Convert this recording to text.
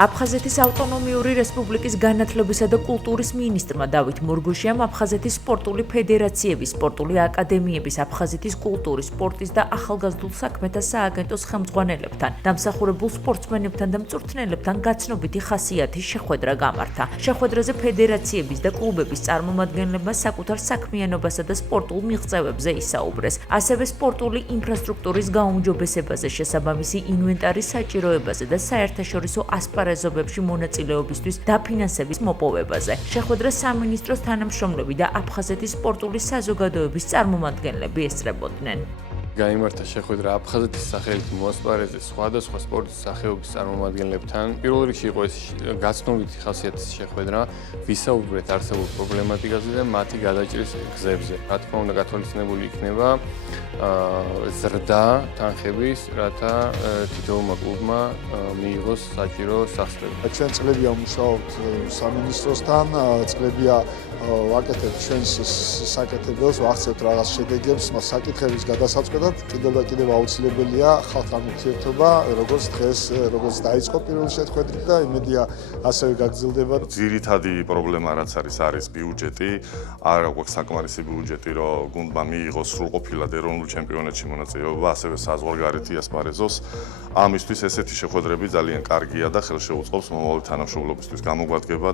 აფხაზეთის ავტონომიური რესპუბლიკის განათლებისა და კულტურის მინისტრმა დავით მორგოშიამ აფხაზეთის სპორტული ფედერაციების, სპორტული აკადემიების, აფხაზეთის კულტურის, სპორტის და ახალგაზრდულ საქმეთა სააგენტოს ხელმძღვანელებთან, დამსახურებულ სპორტსმენებთან და მწვრთნელებთან გაცნობითი ხასიათის შეხვედრა გამართა. შეხვედრაზე ფედერაციების და კლუბების წარმომადგენლებმა საკუთარ საქმიანობასა და სპორტულ მიღწევებზე ისაუბრეს. ასევე სპორტული ინფრასტრუქტურის გაუმჯობესებაზე, შესაბამისი ინვენტარის საჭიროებაზე და საერთაშორისო ასპარეზობებში მონაწილეობისთვის დაფინანსების მოპოვებაზე. შეხვედრას სამინისტროს თანამშრომლები და აფხაზეთის სპორტული საზოგადოების წარმომადგენლები ესწრებოდნენ. გაიმართა შეხვედრა აფხაზეთის სახელით მოასპარეზეს სხვადასხვა სპორტის სახეობის წარმომადგენლებთან. პირველ რიგში იყო ეს გაცნობითი ხასიათის შეხვედრა, ვისაუბრეთ არსებულ პრობლემატიკაზე და მათი გადაჭრის გზებზე. რა თქმა უნდა, გათვალისწინებული იქნება ზრდა თანხების, რათა თითოეულმა კლუბმა მიიღოს საჭირო სახსრება. ჩვენ წლებია ვმუშაობთ სამინისტროსთან, წლებია ვაკეთებთ ჩვენს საკეთებელს, ვახცევთ რაღაც შედეგებს, საკითხების გადასაწყვეტად კიდევ და კიდევ აუცილებელია ხალხთან ურთიერთობა, როგორც დღეს, როგორც დაიწყო პირველი შეხვედრით და იმედია ასევე გაგრძელდება. ძირითადი პრობლემა რაც არის ბიუჯეტი, არ აქვს საკმარისი ბიუჯეტი, რომ გუნდმა მიიღოს სრულყოფილად ეროვნულ ჩემპიონატში მონაწილეობა, ასევე საზღვარგარეთი ასპარეზოს. ამისთვის ესეთი შეხვედრები ძალიან კარგია და ხელშეუწყობს მომავალი თანამშრომლობისთვის გამოგვადგება.